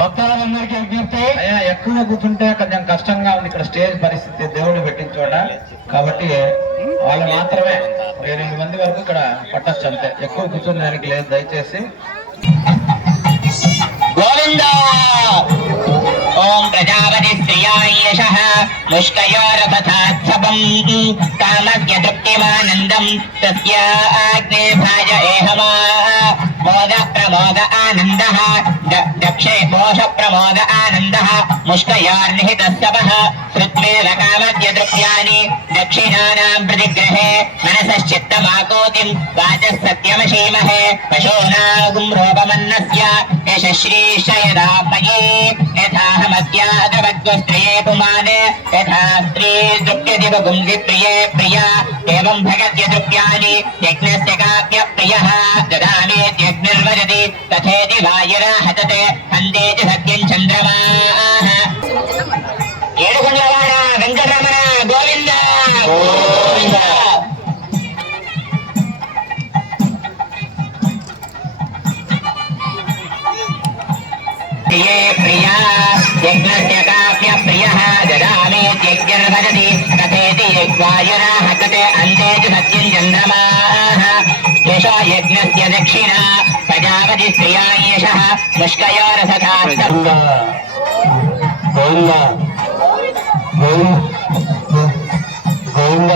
భక్తులందరికీ విజ్ఞప్తి. అయ్యా ఎక్కువ కూర్చుంటే కొంచెం కష్టంగా ఉంది ఇక్కడ స్టేజ్ పరిస్థితి, దేవుడిని పెట్టించోట కాబట్టి వాళ్ళు మాత్రమే 8 మంది వరకు ఇక్కడ పట్టచ్చు అంతే. ఎక్కువ కూర్చుని దానికి లేదు దయచేసి. గోవిందా ఓం ప్రజాపతి శ్రియాయేషః ముష్కయోరపథాత్సవం కామస్య తృప్తిమానందం తస్య ఆగ్నే భాజ ఏహమా మోద ప్రమోద ఆనందః దక్షే మోష ప్రమోద ఆనందః ముష్కయోర్నిహితస్తవః శ్రుత్వేవ కామస్య తృప్త్యాని దక్షిణానాం ప్రతిగ్రహే మనసశ్చిత్తమాకోతిం వాచः సత్యమశీమహే పశూనాగుం రూపమన్నస్య యశశ్రీశయదాపయే యథాహమస్యాదవద్వస్త్రియే పుమానే యథా స్త్రీ దృప్యతి బగుంసి ప్రియే ప్రియా ఏవం భగత్య దృప్యాని యజ్ఞస్య కామ్య ప్రియః దదామేత్యగ్నిర్వదతి తథేతి వాయురా హతతే హంతే చ సత్యం చంద్రమాః. ఏడుకొండలవాడ వెంకటరమణ గోవింద గోవింద. ప్రియే ప్రియా యజ్ఞస్య కామ్య ప్రియః దదామేత్యగ్నిర్వదతి తథేతి వాయురా హతతే హంతే చ సత్యం చంద్రమాః. యశో యజ్ఞస్య దక్షిణా ప్రజాపతి శ్రియాయేషః ముష్కయోరసథాత్సవం. గోవింద గోవింద గోవింద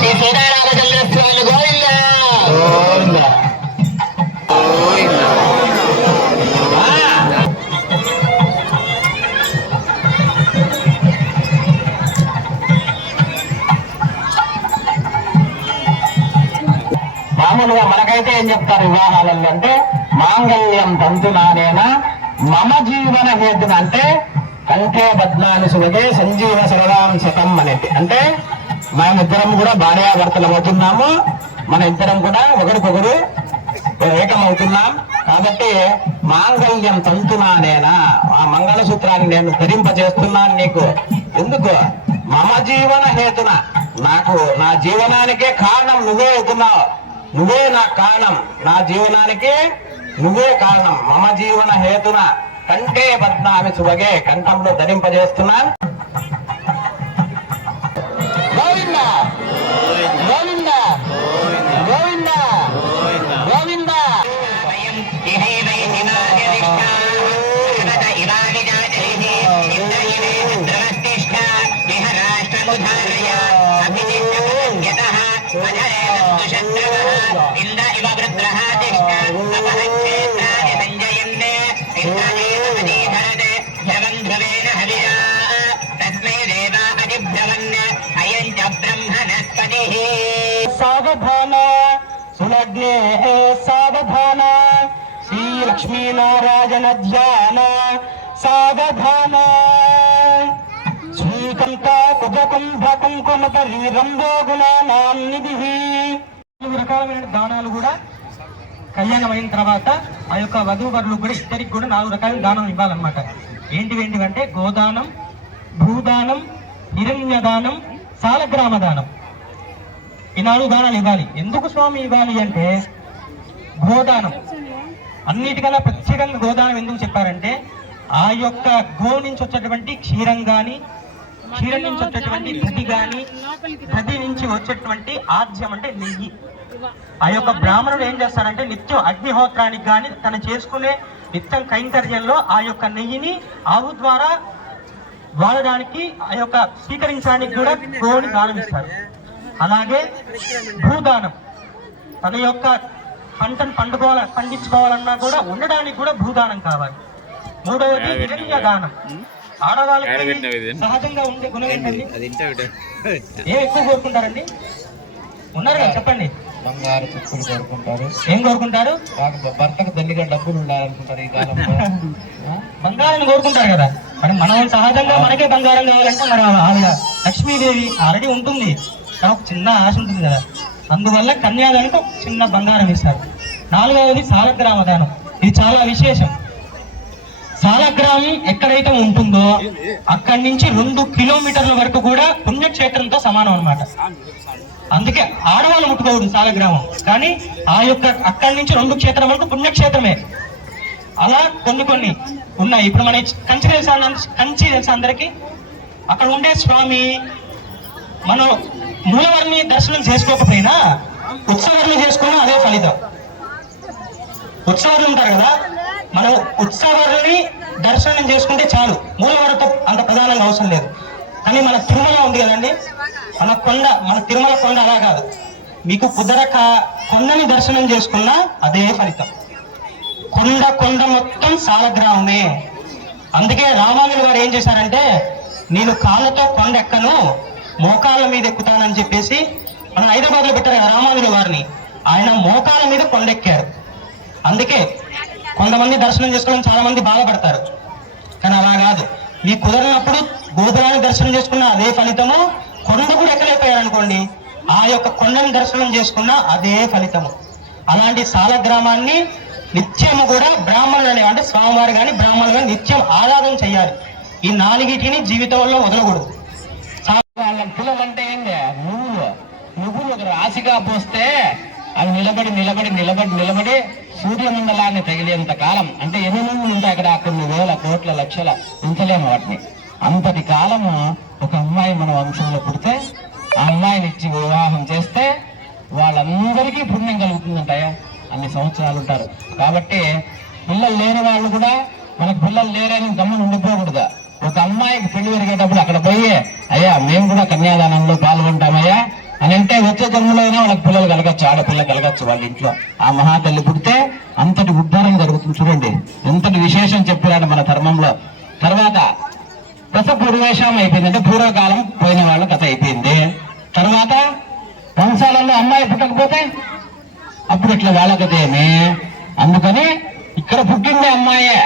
శ్రీ సీతారామచంద్ర స్వామి గోవింద గోవింద. మామూలుగా మనకైతే ఏం చెప్తారు వివాహాలలో అంటే మాంగళ్యం తంతునానేనా మమ జీవన హేతున అంటే కంటే బద్నాని సువగే సంజీవ సరదాం శతం అనేది. అంటే మేమిద్దరం కూడా భార్యాభర్తలు అవుతున్నాము, మన ఇద్దరం కూడా ఒకరికొకరు ఏకమవుతున్నాం కాబట్టి మాంగళ్యం తంతునానేనా ఆ మంగళసూత్రాన్ని నేను ధరింపజేస్తున్నాను నీకు. ఎందుకు? మమ జీవన హేతున నాకు నా జీవనానికే కారణం నువ్వే అవుతున్నావు, నువ్వే నా కారణం, నా జీవనానికి నువ్వే కారణం. మమ జీవన హేతున కంటే బద్నామి సువగే కంఠంలో ధరింపజేస్తున్నాను. గోవింద గోవింద గోవింద గోవింద. ఇంద్ర ఇవ వృత్రః తిష్ట అపహచ్చేత్రాయ సంజయన్నే ఇంద్రదేవతీధరతే ధ్రువం ధ్రువేణ హవిరా తస్మై దేవా అధిభ్రవన్ అయం చ బ్రహ్మణస్పతిః. సావధాన సులగ్నే సావధాన శ్రీలక్ష్మీనారాయణ ధ్యాన సావధాన శ్రీకంఠ కుజకుంభ కుంకుమపరి రంభో గుణానాం నిధిః. 4 రకాలమైన దానాలు కూడా కళ్యాణం అయిన తర్వాత ఆ యొక్క వధూవరులు కూడా ఇద్దరికి కూడా 4 రకాల దానం ఇవ్వాలన్నమాట. ఏంటివంటే గోదానం, భూదానం, హిరణ్యదానం, సాలగ్రామ దానం. ఈ 4 దానాలు ఇవ్వాలి. ఎందుకు స్వామి ఇవ్వాలి అంటే గోదానం అన్నిటికన్నా ప్రత్యేకంగా గోదానం ఎందుకు చెప్పారంటే ఆ యొక్క గో నుంచి వచ్చేటువంటి క్షీరం కానీ, క్షీరం నుంచి వచ్చేటువంటి దధి కానీ, దధి నుంచి వచ్చేటువంటి ఆజ్యం అంటే నెయ్యి. ఆ యొక్క బ్రాహ్మణుడు ఏం చేస్తాడంటే నిత్యం అగ్నిహోత్రానికి కానీ తను చేసుకునే నిత్యం కైంకర్యంలో ఆ యొక్క నెయ్యిని ఆవు ద్వారా వాడడానికి ఆ యొక్క స్వీకరించడానికి కూడా గోవుని దానం ఇస్తారు. అలాగే భూదానం తన యొక్క పంటను పండించుకోవాలన్నా కూడా ఉండడానికి కూడా భూదానం కావాలి. 3వది హిరణ్య దానం. ఆడవాళ్ళకి సహజంగా ఉండే గుణం ఏంటండి? ఏం ఎక్కువ కోరుకుంటారండి? ఉన్నారు కదా చెప్పండి. బంగారు చెప్పులు కోరుకుంటారు. ఏం కోరుకుంటారు? భర్తకు దండిగా డబ్బులు ఉండాలనుకుంటారు ఈ కాలంలో. బంగారాన్ని కోరుకుంటారు కదా. మరి మనం సహజంగా మనకే బంగారం కావాలంటే మరి ఆవిడ లక్ష్మీదేవి ఆల్రెడీ ఉంటుంది, ఒక చిన్న ఆశ ఉంటుంది కదా, అందువల్ల కన్యాదానికి ఒక చిన్న బంగారం ఇస్తారు. 4వది సాలగ్రామ దానం. ఇది చాలా విశేషం. సాలగ్రామం ఎక్కడైతే ఉంటుందో అక్కడి నుంచి 2 కిలోమీటర్ల వరకు కూడా పుణ్యక్షేత్రంతో సమానం అన్నమాట. అందుకే ఆడవాళ్ళు ముట్టుకోవద్దు సాలగ్రామం, కానీ ఆ యొక్క అక్కడి నుంచి 2 క్షేత్రం వరకు పుణ్యక్షేత్రమే. అలా కొన్ని ఉన్నాయి. ఇప్పుడు మన కంచి తెలుసా అందరికి? అక్కడ ఉండే స్వామి మనం మూలవర్ని దర్శనం చేసుకోకపోయినా ఉత్సవర్ని చేసుకున్నా అదే ఫలితం. ఉత్సవర్లు ఉంటారు కదా, మనం ఉత్సవర్ని దర్శనం చేసుకుంటే చాలు, మూలవరతో అంత ప్రధానంగా అవసరం లేదు. కానీ మన తిరుమల ఉంది కదండి, మన తిరుమల కొండ అలా కాదు. మీకు కుదరక కొండని దర్శనం చేసుకున్నా అదే ఫలితం. కొండ మొత్తం సాలగ్రామమే. అందుకే రామానుజుల వారు ఏం చేశారంటే, నేను కాళ్ళతో కొండ ఎక్కను, మోకాళ్ళ మీద ఎక్కుతానని చెప్పేసి మనం హైదరాబాద్ లో పెట్టారు కదా రామానుజుల వారిని, ఆయన మోకాళ్ళ మీద కొండెక్కారు. అందుకే కొంతమంది దర్శనం చేసుకోవడం చాలా మంది బాధపడతారు, కానీ అలా కాదు. మీకు కుదరినప్పుడు గోపురాన్ని దర్శనం చేసుకున్న అదే ఫలితము, కొండ కూడా ఎక్కలేకపోయారు అనుకోండి, ఆ యొక్క కొండని దర్శనం చేసుకున్న అదే ఫలితము. అలాంటి సాలగ్రామాన్ని నిత్యము కూడా బ్రాహ్మణులు అంటే స్వామివారు కానీ బ్రాహ్మణులు కానీ నిత్యం ఆరాధన చేయాలి. ఈ 4టిని జీవితంలో వదలకూడదు. వాళ్ళ పిల్లలంటే ఏంటి, నువ్వులు ఒక రాశిగా పోస్తే అవి నిలబడి సూర్యమండలాన్ని తగిలేంత కాలం, అంటే ఎన్ని నువ్వులు ఉంటాయి అక్కడ, కొన్ని వేల కోట్ల లక్షల ఉంచలేము వాటిని. అంతటి కాలము ఒక అమ్మాయి మన వంశంలో పుడితే, ఆ అమ్మాయిని ఇచ్చి వివాహం చేస్తే వాళ్ళందరికీ పుణ్యం కలుగుతుందంటాయా. అన్ని సంవత్సరాలు ఉంటారు. కాబట్టి పిల్లలు లేని వాళ్ళు కూడా మనకు పిల్లలు లేరని గమ్మున ఉండిపోకూడదు. ఒక అమ్మాయికి పెళ్లి జరిగేటప్పుడు అక్కడ పోయి, అయ్యా మేము కూడా కన్యాదానంలో పాల్గొంటామయ్యా అని అంటే వచ్చే జన్మలో అయినా వాళ్ళకి పిల్లలు కలగచ్చు, ఆడపిల్ల కలగచ్చు వాళ్ళ ఇంట్లో. ఆ మహాతల్లి పుడితే అంతటి ఉద్ధారం జరుగుతుంది. చూడండి ఎంతటి విశేషం చెప్పాడు మన ధర్మంలో. తర్వాత దశ పూర్వేశం అయిపోయింది, అంటే పూర్వకాలం పోయిన వాళ్ళ కథ అయిపోయింది. తర్వాత వంశాలలో అమ్మాయి పుట్టకపోతే అప్పుడు ఇట్లా వాళ్ళ కథ ఏమి. అందుకని ఇక్కడ పుట్టిందే అమ్మాయే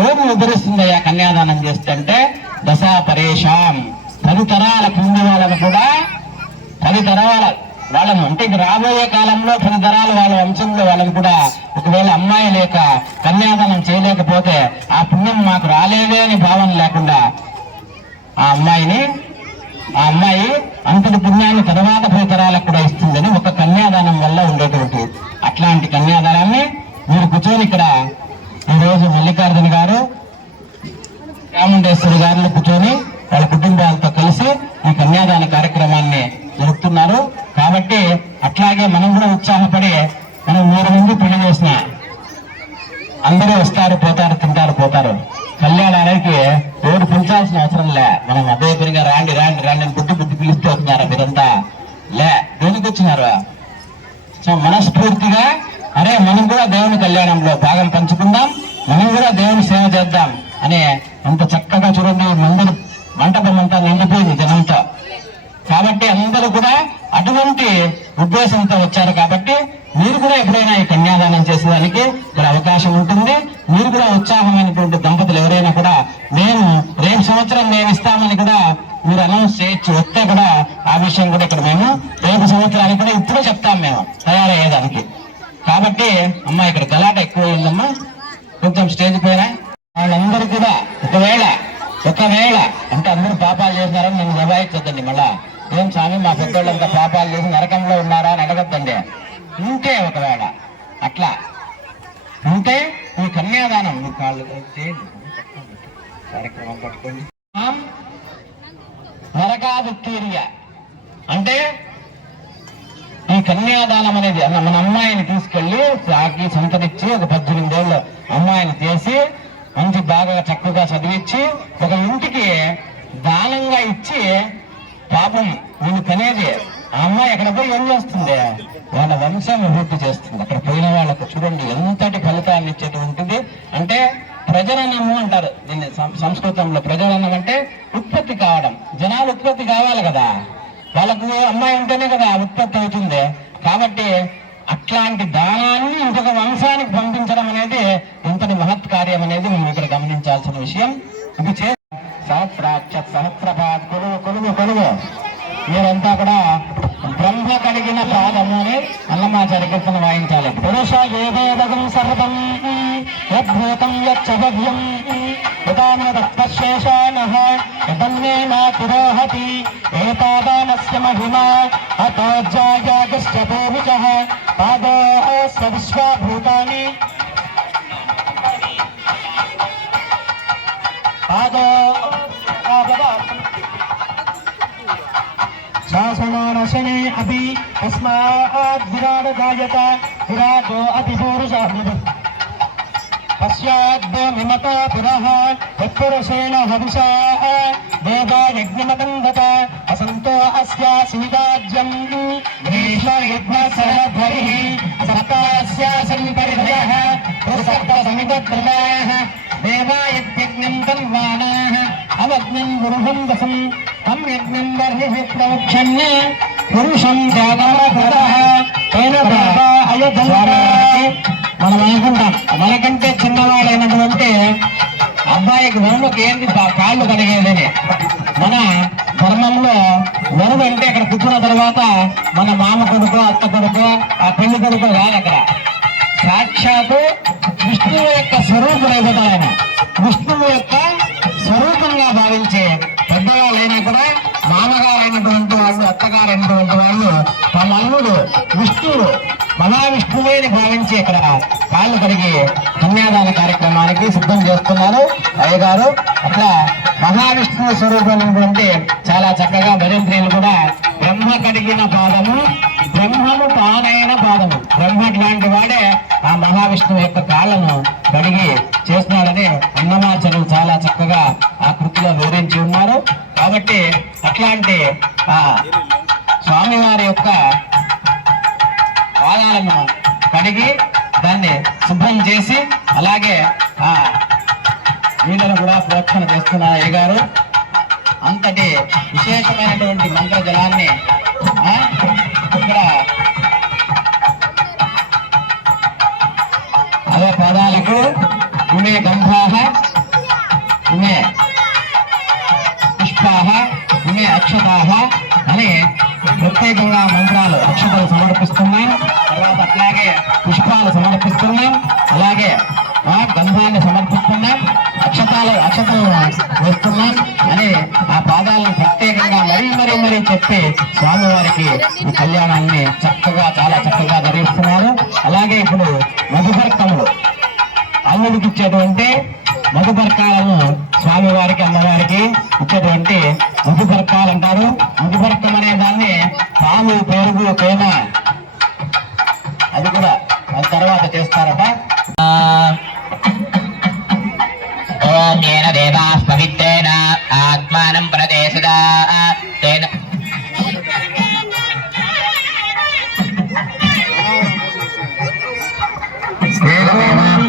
ఎవరు ఉద్ధరిస్తుందయ్యా కన్యాదానం చేస్తే అంటే, దశా పరేషాం, 10 తరాల పుణ్య వాళ్ళను కూడా 10 తరాల వాళ్ళను, అంటే ఇంక రాబోయే కాలంలో 10 తరాల వాళ్ళ వంశంలో వాళ్ళని కూడా ఒకవేళ అమ్మాయి లేక కన్యాదానం చేయలేకపోతే ఆ పుణ్యం మాకు రాలేదే అని భావన లేకుండా ఆ అమ్మాయి అంతటి పుణ్యాన్ని తర్వాత 10 తరాలకు కూడా ఇస్తుందని ఒక కన్యాదానం వల్ల ఉండేటువంటి అట్లాంటి కన్యాదానాన్ని మీరు కూర్చొని ఇక్కడ ఈరోజు మల్లికార్జున గారు చాముండేశ్వరి గారిని కూర్చొని వాళ్ళ కుటుంబాలతో కలిసి ఈ కన్యాదాన కార్యక్రమాన్ని జరుపుతున్నారు. కాబట్టి అట్లాగే మనం కూడా ఉత్సాహపడి, మనం 3 మంది పెళ్లి చేసిన అందరూ వస్తారు, పోతారు, తింటారు, పోతారు. కళ్యాణానికి ఎవరు పిలిచాల్సిన అవసరం లే. మనం అదే పనిగా రాండి అని బుద్ధి పిలిస్తే వస్తున్నారా మీరంతా? లే, దేనికి వచ్చినారు? సో మనస్ఫూర్తిగా అరే మనం కూడా దేవుని కళ్యాణంలో భాగం పంచుకుందాం, మనం కూడా దేవుని సేవ చేద్దాం అనే అంత చక్కగా చూడండి మంటపం అంతా నిండిపోయింది జనంతో. కాబట్టి అందరూ కూడా అటువంటి ఉద్దేశంతో వచ్చారు. కాబట్టి మీరు కూడా ఎప్పుడైనా ఈ కన్యాదానం చేసేదానికి ఇక్కడ అవకాశం ఉంటుంది. మీరు కూడా ఉత్సాహమైనటువంటి దంపతులు ఎవరైనా కూడా మేము రేపు సంవత్సరం మేము ఇస్తామని కూడా మీరు అనౌన్స్ చేయొచ్చు. వస్తే కూడా ఆ విషయం కూడా ఇక్కడ మేము రేపు సంవత్సరానికి కూడా ఇప్పుడే చెప్తాం మేము తయారయ్యేదానికి. కాబట్టి అమ్మా ఇక్కడ గలాట ఎక్కువ అయిందమ్మా, కొంచెం స్టేజ్ పైన వాళ్ళందరూ కూడా ఒకవేళ అంటే అందరూ పాపాలు చేస్తున్నారని నన్ను దబాయించొద్దండి. మళ్ళా ఏం స్వామి మా పెద్దోళ్ళంతా పాపాలు చేసి నరకంలో ఉన్నారా అని అడగద్దండి. ఉంటే ఒకవేళ అట్లా ఉంటే ఈ కన్యాదానం మీ కాళ్ళు కార్యక్రమం పట్టుకోండి. నరకాదుత్తీర్య అంటే ఈ కన్యాదానం అనేది మన అమ్మాయిని తీసుకెళ్లి సాకి సంతనిచ్చి ఒక 18 ఏళ్ళు అమ్మాయిని చేసి మంచి బాగా చక్కగా చదివించి ఒక ఇంటికి దానంగా ఇచ్చి, పాపం వీళ్ళు కనేది ఆ అమ్మాయి అక్కడ పోయి ఏం చేస్తుంది, వాళ్ళ వంశం అభివృద్ధి చేస్తుంది. అక్కడ పోయిన వాళ్ళకు చూడండి ఎంతటి ఫలితాన్ని ఇచ్చేటువంటిది. అంటే ప్రజననము అంటారు దీన్ని సంస్కృతంలో. ప్రజననం అంటే ఉత్పత్తి కావడం, జనాలు ఉత్పత్తి కావాలి కదా, వాళ్ళకు అమ్మాయి ఉంటేనే కదా ఉత్పత్తి అవుతుంది. కాబట్టి అట్లాంటి దానాన్ని ఇంకొక వంశానికి పంపించడం అనేది ఎంతటి మహత్ కార్యం అనేది మనం ఇక్కడ గమనించాల్సిన విషయం. ఇది సహస్రాక్ష సహస్రపాత్ కొలువు మీరంతా కూడా బ్రహ్మ కడిగిన పాదము అని అన్నమాచార్య కీర్తన వాయించాలి. పురుష ఏవేదగం సర్వం యద్భూతం యచ్చభవ్యం యదామదత్తశేషానః యదన్యేన పురోహతి ఏతావానస్య మహిమా అతో జాయాగశ్చ పూర్వజః పాదోస్య విశ్వభూతాని शासनाशने अपि तस्मात् विराट जायत विराटो अतिपूरुषः पश्चाद्यमिमता पुरः तत्पुरुषेण हविषा देवा यज्ञमकन्दत असन्तो अस्यासीदाज्यम् ग्रीष्मयज्ञसरध्वरिः सप्तास्यासन् परिधयः सप्तसमितद्रवाः देवा यज्ञम् तन्वानाः अवग्निम् गुरुहम् वसम् तं यज्ञम् बर्हिः प्रवक्षन् पुरुषम् जागमकृतः तेन देवा अयजन्त మనం అనుకుంటాం మనకంటే చిన్నవాడైనటువంటి అబ్బాయికి వరుణుకి ఏంది కాళ్ళు కలిగేదని. మన ధర్మంలో వరుడు అంటే అక్కడ కూర్చున్న తర్వాత మన మామ కొడుకు అత్త కొడుకు ఆ పెళ్లి కొడుకు కాదు, అక్కడ సాక్షాత్తు విష్ణువు యొక్క స్వరూపుడు అయిపోతాడు ఆయన. విష్ణువు యొక్క స్వరూపంగా భావించే పెద్దవాళ్ళైనా కూడా మామగారైనటువంటి వాళ్ళు అత్తగారైనటువంటి వాళ్ళు తమ అల్లుడు విష్ణువు మహావిష్ణువేని భావించి ఇక్కడ కాళ్ళు కడిగి కన్యాదాన కార్యక్రమానికి సిద్ధం చేస్తున్నారు అయ్యగారు. అట్లా మహావిష్ణువు స్వరూపం చాలా చక్కగా భజంత్రీలు కూడా బ్రహ్మ కడిగిన పాదము బ్రహ్మము తానైన పాదము. బ్రహ్మ లాంటి వాడే ఆ మహావిష్ణువు యొక్క కాళ్ళను కడిగి చేస్తున్నాడని అన్నమాచార్యులు చాలా చక్కగా ఆ కృతిలో వివరించి ఉన్నారు. కాబట్టి అట్లాంటి ఆ స్వామివారి యొక్క పాదాలను కడిగి దాన్ని శుభ్రం చేసి అలాగే ఆ నీళ్ళను కూడా ప్రోక్షణ చేస్తున్నారు అయ్యగారు. అంతటి విశేషమైనటువంటి మంత్ర జలాన్ని ఇక్కడ అదే పాదాలకు ఇమే గంధాః ఇమే పుష్పాః ఇమే అక్షతాః అని ప్రత్యేకంగా మంత్రాలు అక్షతలు సమర్పిస్తున్నాం. తర్వాత అట్లాగే పుష్పాలు సమర్పిస్తున్నాం, అలాగే గంధాన్ని సమర్పిస్తున్నాం, అక్షతలు వేస్తున్నాం అని ఆ పాదాలను ప్రత్యేకంగా మరీ చెప్పి స్వామివారికి ఈ కళ్యాణాన్ని చక్కగా చాలా చక్కగా ధరిస్తున్నారు. అలాగే ఇప్పుడు మధుపర్కములు అల్లుడికి ఇచ్చేటువంటి మధుపర్కాలను స్వామివారికి అమ్మవారికి ఇచ్చేటువంటి మధుపర్కాలు అంటారు. మధుపర్కం అనే దాన్ని పాలు పెరుగు తేన అది కూడా అది తర్వాత చేస్తారట. ఓం ఏన దేవాః పవిత్రేణ ఆత్మానం ప్రదేశదా తేన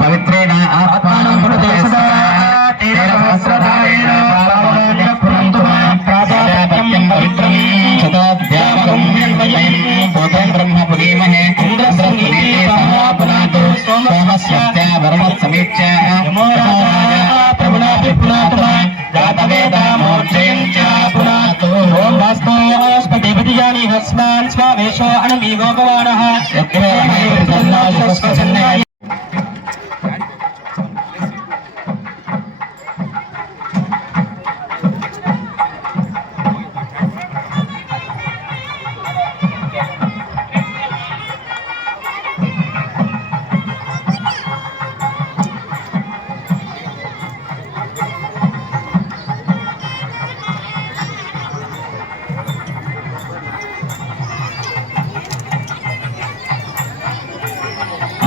పవిత్రేణ ఆత్మానం ప్రదేశదా తేన సహస్రధారేణ బ్రహ్మపురీమహే సోమస్య వరుణత్ సమీక్ష ఓం వాస్తవస్పతిపతిజాని హస్మాన్ స్వావేశో అనమీవో భవానః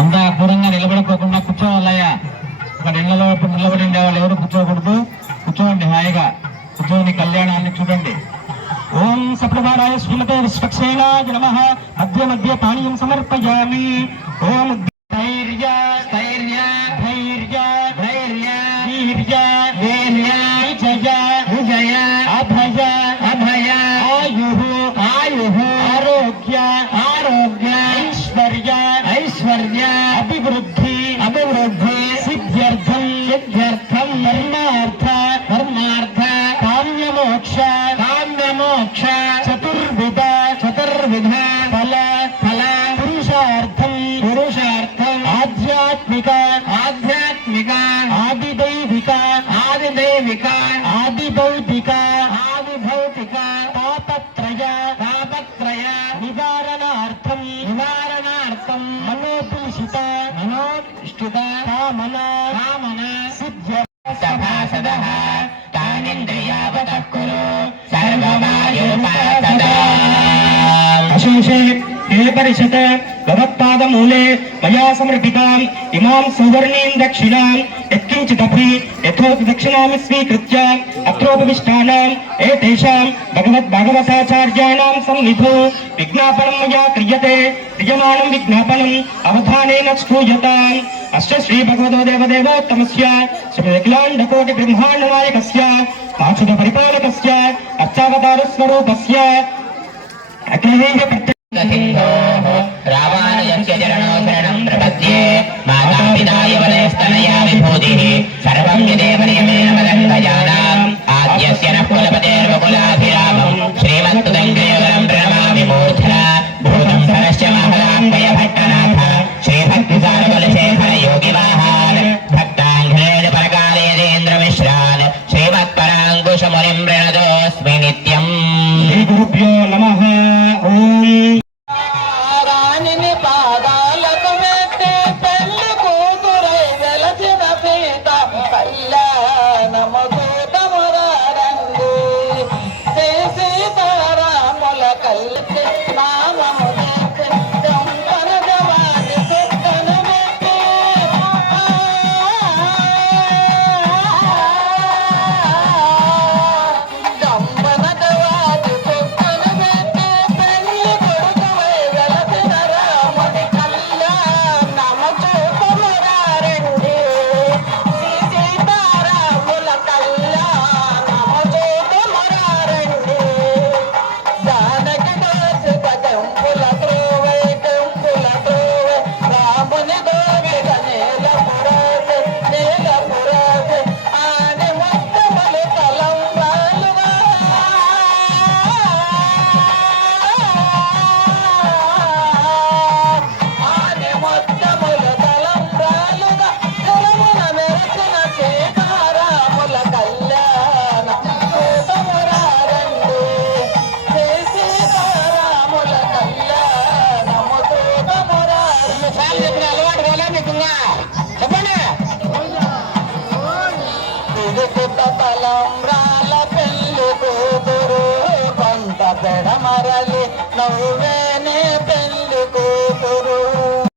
అంతా దూరంగా నిలబడిపోకుండా కూర్చోవాలయ్యా. ఇక్కడ ఇళ్లలో నిలబడి ఉండేవాళ్ళు ఎవరు కూర్చోకూడదు. కూర్చోండి, హాయిగా కూర్చోని కళ్యాణాన్ని చూడండి. ఓం సప్రభారాయ శ్రీమతే విశ్వక్సేనాయ నమః. మధ్య మధ్య పానీయం సమర్పయామి. ఓం ధైర్య స్థైర్య ధైర్య ధైర్య వీర్య వీర్య విజయ విజయ అభయ అభయ ఆయుః ఆయుః ఆరోగ్య ఆరోగ్య ఐశ్వర్య ఐశ్వర్య అభివృద్ధి అభివృద్ధి సిద్ధ్యర్థం సిద్ధ్యర్థం ధర్మార్థ ధర్మార్థ కామ్యమోక్ష కామ్యమోక్ష చతుర్విధ చతుర్విధ अशेषे हे परिषत् भगवत्पादमूले मया समर्पिताम् इमां सुवर्णीं दक्षिणां यत्किञ्चिदपि यथोक्ति दक्षिणां स्वीकृत्य अत्रोपविष्टानाम् एतेषां भगवताचार्याणां सन्निधौ विज्ञापनं मया क्रियते क्रियमाणं विज्ञापनम् अवधानेन श्रूयताम् अस्य श्री भगवतो देवदेवोत्तमस्य श्रीमदखिलाण्डकोटि ब्रह्माण्डनायकस्य पार्षद परिपालकस्य अर्चावतारस्वरूपस्य अखिलेय सिन्धोः रामानुजस्य चरणौ शरणं प्रपद्ये मातापिताय वनस्तनया विभूतिः सर्वं यदेव नियमेन मदङ्गजानाम् आद्यस्य नः कुलपतेर्वकुलाभिरामम् श्रीमत्तुदङ्गेवरं प्रणमामि मूर्धना भूतं सरस्य महाराङ्गय भट्टनाथ श्रीभक्तिसारकुलशेखर योगिवाहान् भक्ताङ्घ्रेण परकालेन्द्रमिश्रान् श्रीमत्पराङ्कुशमुनिं प्रणतोऽस्मि नित्यम्। श्री गुरुभ्यो नमः। ओम